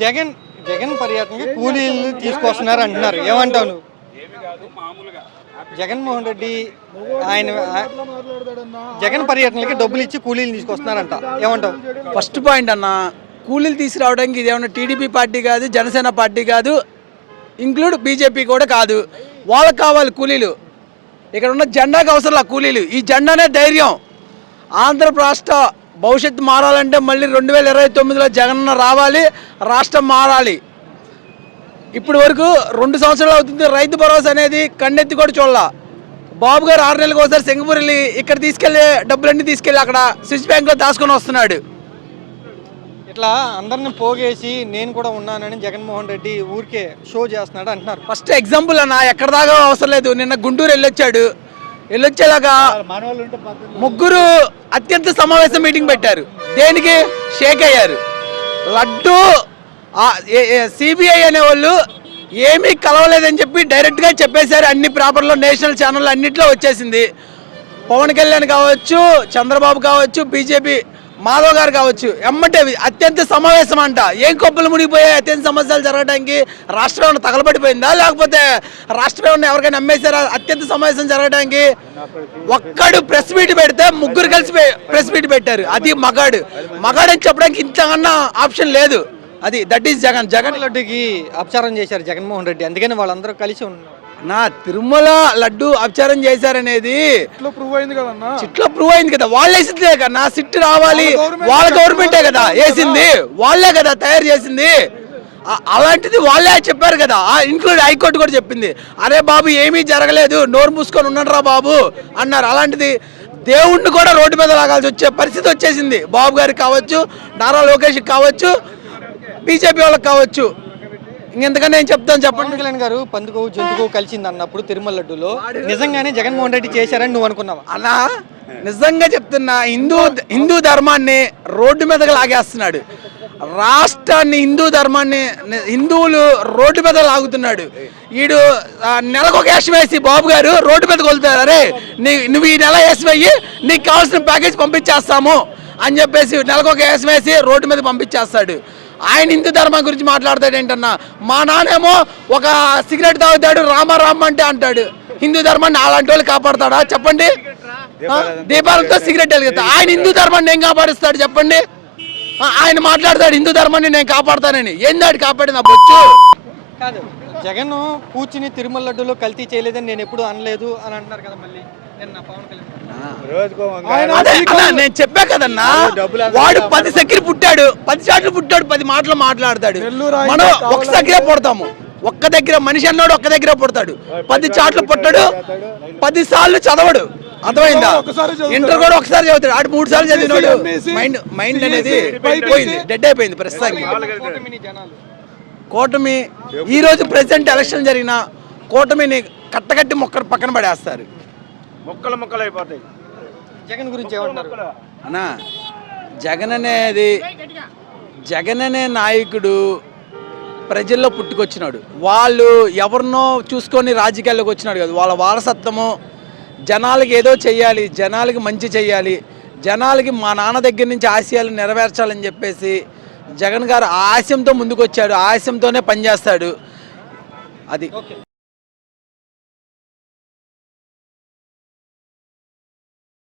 జగన్ జగన్ పర్యటనకి కూలీలు తీసుకొస్తున్నారు అంటున్నారు. ఏమంటావు నువ్వు? ఏమి కాదు మామూలుగా. జగన్మోహన్ రెడ్డి ఆయన జగన్ పర్యటనకి డబ్బులు ఇచ్చి కూలీలు తీసుకొస్తున్నారంట. ఏమంటావు? ఫస్ట్ పాయింట్ అన్న కూలీలు తీసుకురావడానికి ఇదేమన్నా టీడీపీ పార్టీ కాదు జనసేన పార్టీ కాదు ఇంక్లూడ్ బీజేపీ కూడా కాదు. వాళ్ళకి కావాలి కూలీలు. ఇక్కడ ఉన్న జెండాకి అవసరం కూలీలు. ఈ జెండానే ధైర్యం. ఆంధ్ర రాష్ట్ర భవిష్యత్తు మారాలంటే మళ్ళీ రెండు వేల ఇరవై తొమ్మిదిలో జగన్ రావాలి రాష్ట్రం మారాలి. ఇప్పటి వరకు రెండు సంవత్సరాలు అవుతుంది రైతు భరోసా అనేది కన్నెత్తి కూడా చూడాల. బాబు గారు ఆరు నెలలకు ఒకసారి సింగపూర్ వెళ్ళి ఇక్కడ తీసుకెళ్ళి డబ్బులన్నీ తీసుకెళ్ళి అక్కడ స్విచ్ బ్యాంక్లో దాచుకొని వస్తున్నాడు. ఇట్లా అందరిని పోగేసి నేను కూడా ఉన్నానని జగన్మోహన్ రెడ్డి ఊరికే షో చేస్తున్నాడు అంటున్నారు. ఫస్ట్ ఎగ్జాంపుల్ అన్న ఎక్కడ దాకా అవసరం లేదు. నిన్న గుంటూరు వెళ్ళొచ్చాడు. వెళ్ళొచ్చేలాగా ముగ్గురు అత్యంత సమావేశ మీటింగ్ పెట్టారు. దేనికి? షేక్ అయ్యారు. లడ్డు సిబిఐ అనేవాళ్ళు ఏమీ కలవలేదని చెప్పి డైరెక్ట్గా చెప్పేశారు. అన్ని పేపర్లో నేషనల్ ఛానల్ అన్నిట్లో వచ్చేసింది. పవన్ కళ్యాణ్ కావచ్చు చంద్రబాబు కావచ్చు బీజేపీ మాధవ్ గారు కావచ్చు ఎమ్మటే అత్యంత సమావేశం అంట. ఏం కొప్పులు మునిగిపోయాయి అత్యంత సమస్యలు జరగడానికి రాష్ట్రం ఏమన్నా తగలబడిపోయిందా? లేకపోతే రాష్ట్రం ఏమన్నా ఎవరికైనా అమ్మేశారా? అత్యంత సమావేశం జరగడానికి ఒక్కడు ప్రెస్ మీట్ పెడితే ముగ్గురు కలిసి ప్రెస్ మీట్ పెట్టారు. అది మగాడు. మగాడు అని చెప్పడానికి ఇంతకన్నా ఆప్షన్ లేదు. అది దట్ ఈస్ జగన్. జగన్ రెడ్డికి అపచారం చేశారు జగన్మోహన్ రెడ్డి. అందుకని వాళ్ళందరూ కలిసి ఉన్నారు. నా తిరుమల లడ్డు అపచారం చేశారనేది ప్రూవ్ అయింది కదన్నా. చిట్లో ప్రూవ్ అయింది కదా. వాళ్ళు వేసిందే కదా. నా సిట్ రావాలి. వాళ్ళ గవర్నమెంటే కదా. వేసింది. వాళ్ళే కదా తయారు చేసింది. అలాంటిది వాళ్ళే చెప్పారు కదా. ఇంక్లూడ్ హైకోర్టు కూడా చెప్పింది. అరే బాబు ఏమీ జరగలేదు. నోరు మూసుకొని ఉన్నాడు బాబు అన్నారు. అలాంటిది దేవుణ్ణి కూడా రోడ్డు మీద లాగాల్సి వచ్చే పరిస్థితి వచ్చేసింది. బాబు గారికి కావచ్చు నారా లోకేష్ కావచ్చు బీజేపీ వాళ్ళకి కావచ్చు. ఇంకెంతకన్నా నేను చెప్తాను చెప్పండి. కళ్యాణ్ గారు పందుకు జంతుకు కలిసింది అన్నప్పుడు తిరుమల లడ్డులో. నిజంగానే జగన్మోహన్ రెడ్డి చేశారని నువ్వు అనుకున్నావా? అన్నా నిజంగా చెప్తున్నా హిందూ హిందూ ధర్మాన్ని రోడ్డు మీదకి లాగేస్తున్నాడు. రాష్ట్రాన్ని హిందూ ధర్మాన్ని హిందువులు రోడ్డు మీద లాగుతున్నాడు. వీడు నెలకు ఒక వేషం వేసి బాబు గారు రోడ్డు మీదకి వెళ్తారు. అరే నీ నువ్వు ఈ నెల వేసి వెయ్యి నీకు కావాల్సిన ప్యాకేజ్ పంపించేస్తాము అని చెప్పేసి నెలకు ఒక వేషం వేసి రోడ్డు మీద పంపించేస్తాడు. ఆయన హిందూ ధర్మం గురించి మాట్లాడతాడు ఏంటన్నా? మా నాన్నేమో ఒక సిగరెట్ తాగుతాడు రామ రామ అంటే అంటాడు. హిందూ ధర్మాన్ని అలాంటి వాళ్ళు కాపాడతాడా? చెప్పండి? దీపాలతో సిగరెట్ వెలుగుతా ఆయన హిందూ ధర్మాన్ని ఏం కాపాడిస్తాడు చెప్పండి? ఆయన మాట్లాడతాడు హిందూ ధర్మాన్ని నేను కాపాడతానని. ఏందాడు కాపాడింది ఆ బొచ్చు? కాదు. జగన్ కూర్చుని తిరుమల లడ్డులో కల్తీ చేయలేదని నేను ఎప్పుడు అనలేదు అని అంటున్నారు కదా మళ్ళీ. నేను చెప్పా కదన్నా వాడు పది సెక్కిరి పుట్టాడు పది చాట్లు పుట్టాడు పది మాటలు మాట్లాడతాడు. మనం ఒక్క దగ్గరే పుడతాము. ఒక్క దగ్గర మనిషి అన్నాడు ఒక్క దగ్గర పుడతాడు. పది చాట్లు పుట్టాడు పది సార్లు చదవడు. అర్థమైందా. ఇంటర్ కూడా ఒకసారి చదువుతాడు. ఆడు మూడు సార్లు చదివినాడు. మైండ్ మైండ్ అనేది. పోయింది. డెడ్ అయిపోయింది ప్రస్తుతానికి. కూటమి ఈ రోజు ప్రెసిడెంట్ ఎలక్షన్ జరిగిన కూటమిని కట్టకట్టి మొక్క పక్కన పడేస్తారు. ముక్కలు ముక్కలు అయిపోతాయి జగన్ గురించి ఏమంటున్నారు? అన్నా జగన్ అనేది జగన్ అనే నాయకుడు ప్రజల్లో పుట్టుకొచ్చినాడు. వాళ్ళు ఎవరినో చూసుకొని రాజకీయాల్లోకి వచ్చినాడు కదా వాళ్ళ వారసత్వము జనాలకి ఏదో చెయ్యాలి జనాలకి మంచి చెయ్యాలి జనాలకి మా నాన్న దగ్గర నుంచి ఆశయాలు నెరవేర్చాలని చెప్పేసి జగన్ గారు ఆశయంతో ముందుకు వచ్చాడు ఆశయంతోనే పనిచేస్తాడు. అది.